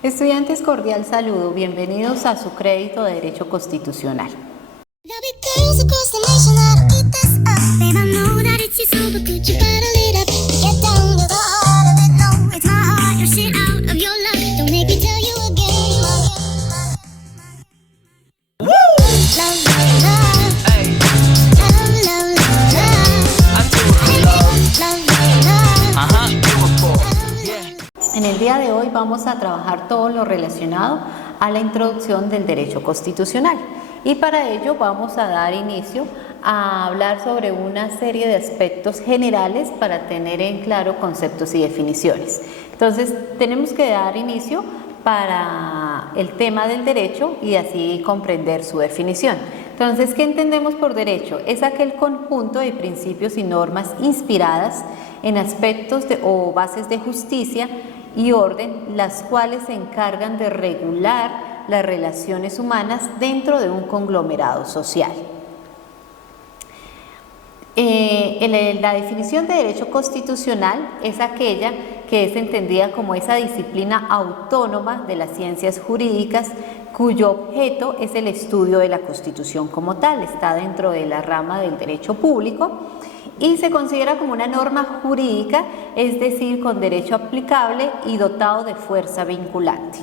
Estudiantes, cordial saludo. Bienvenidos a su crédito de Derecho Constitucional. En el día de hoy vamos a trabajar todo lo relacionado a la introducción del derecho constitucional y para ello vamos a dar inicio a hablar sobre una serie de aspectos generales para tener en claro conceptos y definiciones. Entonces tenemos que dar inicio para el tema del derecho y así comprender su definición. Entonces, ¿qué entendemos por derecho? Es aquel conjunto de principios y normas inspiradas en aspectos o bases de justicia y orden, las cuales se encargan de regular las relaciones humanas dentro de un conglomerado social. La definición de derecho constitucional es aquella que es entendida como esa disciplina autónoma de las ciencias jurídicas cuyo objeto es el estudio de la Constitución como tal, está dentro de la rama del derecho público y se considera como una norma jurídica, es decir, con derecho aplicable y dotado de fuerza vinculante.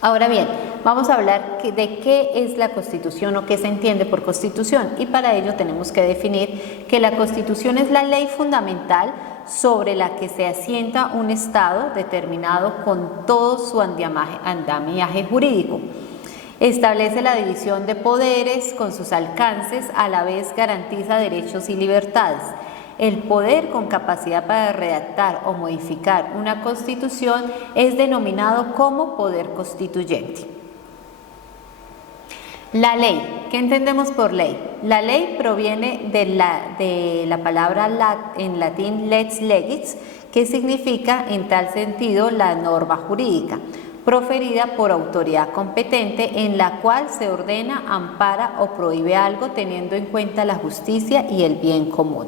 Ahora bien, vamos a hablar de qué es la Constitución o qué se entiende por Constitución y para ello tenemos que definir que la Constitución es la ley fundamental sobre la que se asienta un Estado determinado con todo su andamiaje jurídico. Establece la división de poderes con sus alcances, a la vez garantiza derechos y libertades. El poder con capacidad para redactar o modificar una constitución es denominado como poder constituyente. La ley, ¿qué entendemos por ley? La ley proviene de la palabra en latín lex legis, que significa en tal sentido la norma jurídica, proferida por autoridad competente en la cual se ordena, ampara o prohíbe algo teniendo en cuenta la justicia y el bien común.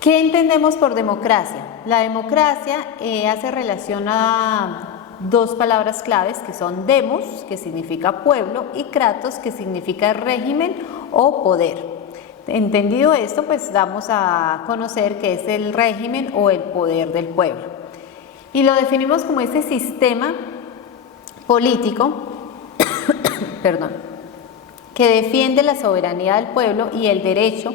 ¿Qué entendemos por democracia? La democracia hace relación a dos palabras claves que son demos, que significa pueblo, y kratos, que significa régimen o poder. Entendido esto, pues damos a conocer qué es el régimen o el poder del pueblo. Y lo definimos como ese sistema político que defiende la soberanía del pueblo y el derecho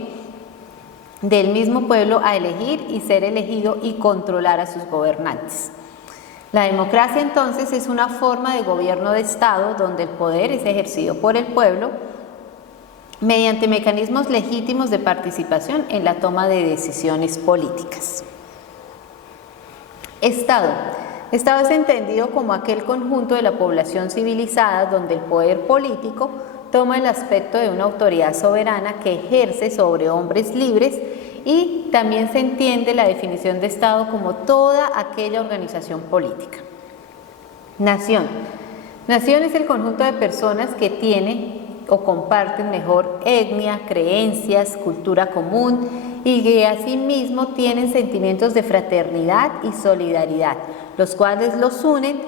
del mismo pueblo a elegir y ser elegido y controlar a sus gobernantes. La democracia entonces es una forma de gobierno de Estado donde el poder es ejercido por el pueblo mediante mecanismos legítimos de participación en la toma de decisiones políticas. Estado. Estado es entendido como aquel conjunto de la población civilizada donde el poder político toma el aspecto de una autoridad soberana que ejerce sobre hombres libres y también se entiende la definición de Estado como toda aquella organización política. Nación. Nación es el conjunto de personas que tienen o comparten mejor etnia, creencias, cultura común y que asimismo tienen sentimientos de fraternidad y solidaridad, los cuales los unen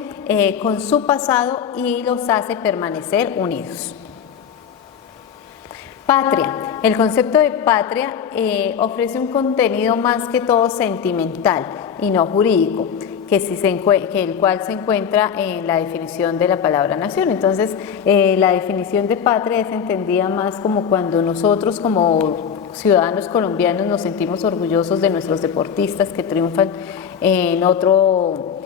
con su pasado y los hace permanecer unidos. Patria. El concepto de patria ofrece un contenido más que todo sentimental y no jurídico, el cual se encuentra en la definición de la palabra nación. Entonces, la definición de patria es entendida más como cuando nosotros como ciudadanos colombianos nos sentimos orgullosos de nuestros deportistas que triunfan en otro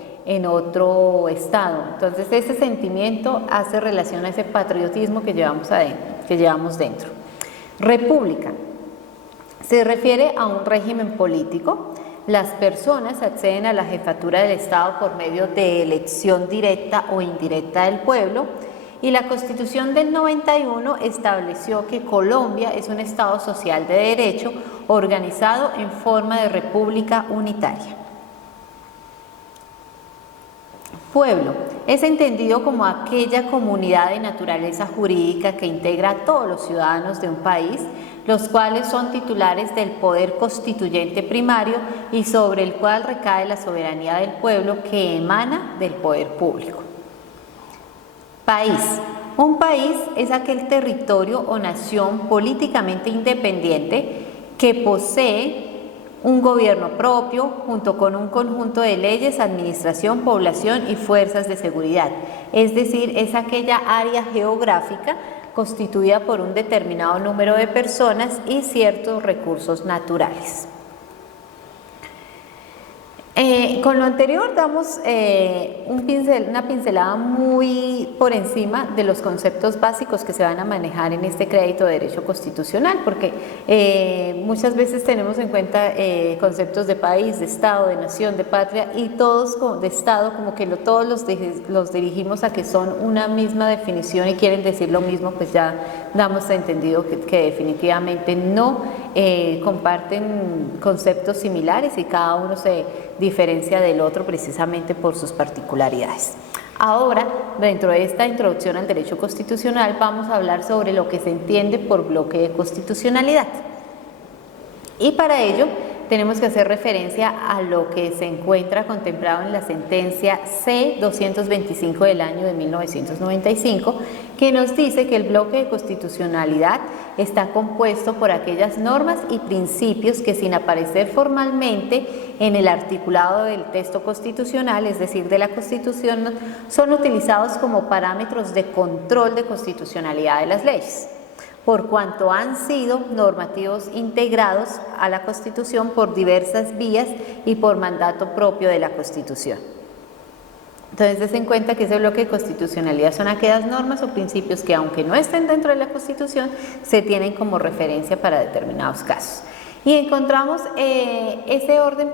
estado. Entonces, ese sentimiento hace relación a ese patriotismo que llevamos dentro. República. Se refiere a un régimen político. Las personas acceden a la jefatura del Estado por medio de elección directa o indirecta del pueblo y la Constitución del 91 estableció que Colombia es un Estado social de derecho organizado en forma de república unitaria. Pueblo es entendido como aquella comunidad de naturaleza jurídica que integra a todos los ciudadanos de un país, los cuales son titulares del poder constituyente primario y sobre el cual recae la soberanía del pueblo que emana del poder público. País. Un país es aquel territorio o nación políticamente independiente que posee un gobierno propio junto con un conjunto de leyes, administración, población y fuerzas de seguridad. Es decir, es aquella área geográfica constituida por un determinado número de personas y ciertos recursos naturales. Con lo anterior damos una pincelada muy por encima de los conceptos básicos que se van a manejar en este crédito de derecho constitucional, porque muchas veces tenemos en cuenta conceptos de país, de Estado, de nación, de patria, y todos de Estado como que todos los dirigimos a que son una misma definición y quieren decir lo mismo, pues ya damos entendido que definitivamente no comparten conceptos similares y cada uno se diferencia del otro precisamente por sus particularidades. Ahora, dentro de esta introducción al derecho constitucional, vamos a hablar sobre lo que se entiende por bloque de constitucionalidad. Y para ello tenemos que hacer referencia a lo que se encuentra contemplado en la sentencia C-225 del año de 1995, que nos dice que el bloque de constitucionalidad está compuesto por aquellas normas y principios que, sin aparecer formalmente en el articulado del texto constitucional, es decir, de la Constitución, son utilizados como parámetros de control de constitucionalidad de las leyes, por cuanto han sido normativos integrados a la Constitución por diversas vías y por mandato propio de la Constitución. Entonces, des en cuenta que ese bloque de constitucionalidad son aquellas normas o principios que, aunque no estén dentro de la Constitución, se tienen como referencia para determinados casos. Y encontramos ese orden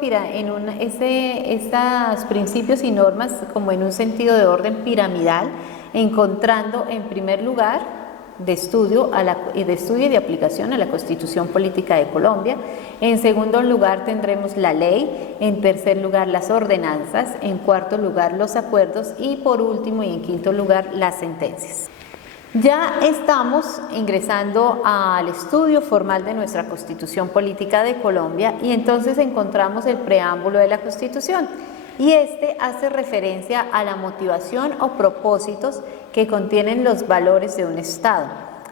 esos principios y normas como en un sentido de orden piramidal, encontrando en primer lugar de estudio y de aplicación a la Constitución Política de Colombia. En segundo lugar tendremos la ley, en tercer lugar las ordenanzas, en cuarto lugar los acuerdos y por último y en quinto lugar las sentencias. Ya estamos ingresando al estudio formal de nuestra Constitución Política de Colombia y entonces encontramos el preámbulo de la Constitución. Y este hace referencia a la motivación o propósitos que contienen los valores de un Estado,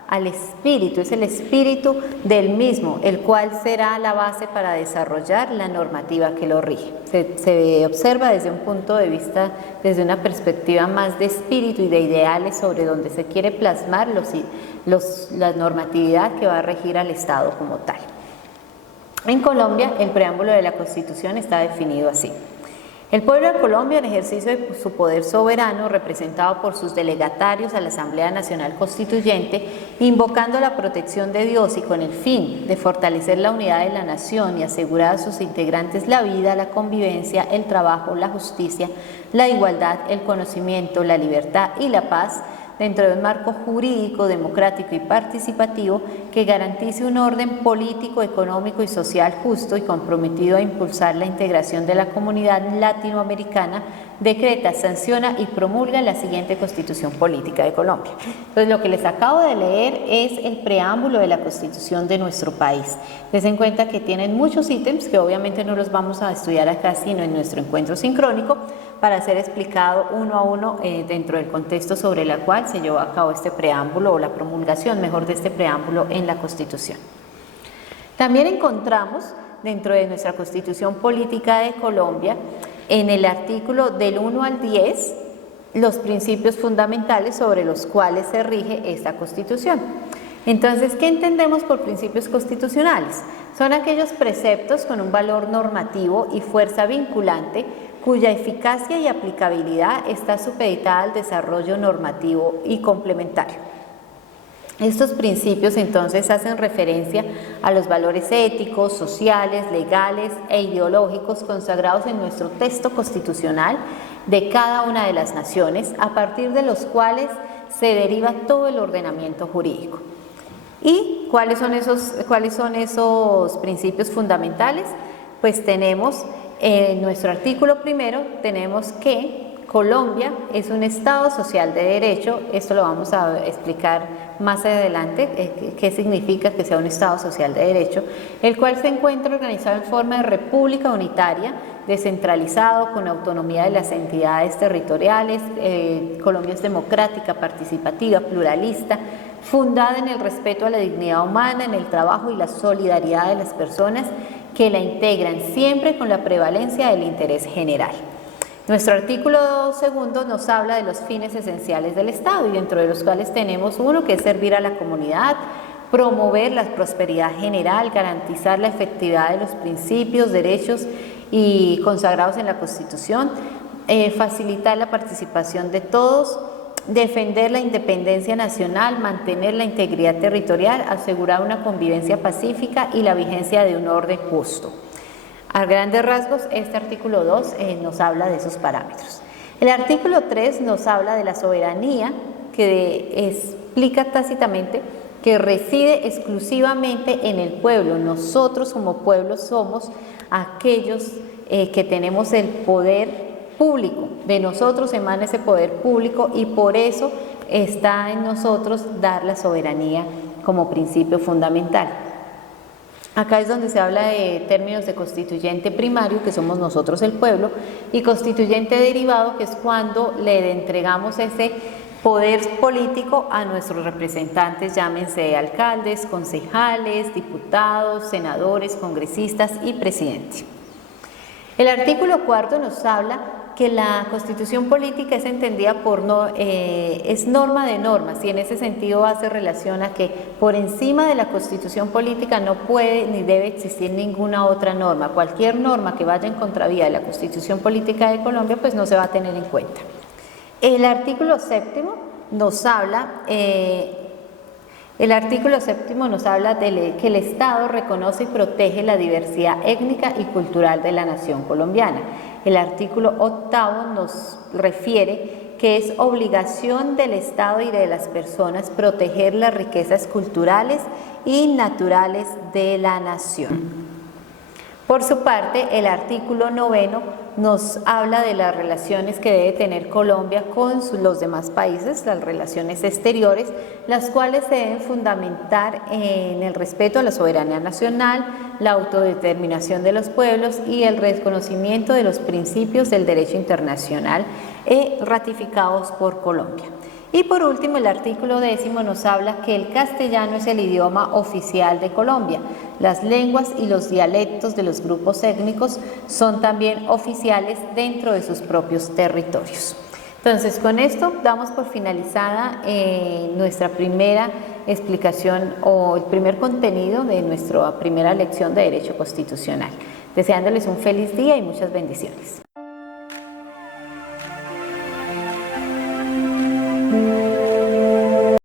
al espíritu, es el espíritu del mismo, el cual será la base para desarrollar la normativa que lo rige. Se observa desde un punto de vista, desde una perspectiva más de espíritu y de ideales sobre donde se quiere plasmar la normatividad que va a regir al Estado como tal. En Colombia, el preámbulo de la Constitución está definido así. El pueblo de Colombia, en ejercicio de su poder soberano, representado por sus delegatarios a la Asamblea Nacional Constituyente, invocando la protección de Dios y con el fin de fortalecer la unidad de la nación y asegurar a sus integrantes la vida, la convivencia, el trabajo, la justicia, la igualdad, el conocimiento, la libertad y la paz, dentro de un marco jurídico, democrático y participativo que garantice un orden político, económico y social justo y comprometido a impulsar la integración de la comunidad latinoamericana, decreta, sanciona y promulga la siguiente Constitución Política de Colombia. Entonces, lo que les acabo de leer es el preámbulo de la Constitución de nuestro país. Les en cuenta que tienen muchos ítems que obviamente no los vamos a estudiar acá, sino en nuestro encuentro sincrónico, para ser explicado uno a uno dentro del contexto sobre el cual se llevó a cabo este preámbulo o la promulgación, mejor, de este preámbulo en la Constitución. También encontramos dentro de nuestra Constitución Política de Colombia, en el artículo del 1 al 10, los principios fundamentales sobre los cuales se rige esta Constitución. Entonces, ¿qué entendemos por principios constitucionales? Son aquellos preceptos con un valor normativo y fuerza vinculante cuya eficacia y aplicabilidad está supeditada al desarrollo normativo y complementario. Estos principios entonces hacen referencia a los valores éticos, sociales, legales e ideológicos consagrados en nuestro texto constitucional de cada una de las naciones, a partir de los cuales se deriva todo el ordenamiento jurídico. ¿Y cuáles son esos principios fundamentales? Pues tenemos en nuestro artículo primero, tenemos que Colombia es un Estado social de derecho. Esto lo vamos a explicar más adelante, qué significa que sea un Estado social de derecho, el cual se encuentra organizado en forma de república unitaria, descentralizado, con autonomía de las entidades territoriales. Colombia es democrática, participativa, pluralista, fundada en el respeto a la dignidad humana, en el trabajo y la solidaridad de las personas que la integran, siempre con la prevalencia del interés general. Nuestro artículo segundo nos habla de los fines esenciales del Estado, y dentro de los cuales tenemos uno que es servir a la comunidad, promover la prosperidad general, garantizar la efectividad de los principios, derechos y consagrados en la Constitución, facilitar la participación de todos, defender la independencia nacional, mantener la integridad territorial, asegurar una convivencia pacífica y la vigencia de un orden justo. A grandes rasgos, este artículo 2 nos habla de esos parámetros. El artículo 3 nos habla de la soberanía, que explica tácitamente que reside exclusivamente en el pueblo. Nosotros como pueblo somos aquellos que tenemos el poder público. De nosotros emana ese poder público, y por eso está en nosotros dar la soberanía como principio fundamental. Acá es donde se habla de términos de constituyente primario, que somos nosotros el pueblo, y constituyente derivado, que es cuando le entregamos ese poder político a nuestros representantes, llámense alcaldes, concejales, diputados, senadores, congresistas y presidente. El artículo 4 nos habla que la constitución política es entendida es norma de normas, y en ese sentido hace relación a que por encima de la constitución política no puede ni debe existir ninguna otra norma. Cualquier norma que vaya en contravía de la constitución política de Colombia, pues no se va a tener en cuenta. El artículo séptimo nos habla de que el Estado reconoce y protege la diversidad étnica y cultural de la nación colombiana. El artículo 8 nos refiere que es obligación del Estado y de las personas proteger las riquezas culturales y naturales de la nación. Por su parte, el artículo 9 nos habla de las relaciones que debe tener Colombia con los demás países, las relaciones exteriores, las cuales se deben fundamentar en el respeto a la soberanía nacional, la autodeterminación de los pueblos y el reconocimiento de los principios del derecho internacional ratificados por Colombia. Y por último, el artículo 10 nos habla que el castellano es el idioma oficial de Colombia. Las lenguas y los dialectos de los grupos étnicos son también oficiales dentro de sus propios territorios. Entonces, con esto damos por finalizada nuestra primera explicación o el primer contenido de nuestra primera lección de Derecho Constitucional. Deseándoles un feliz día y muchas bendiciones.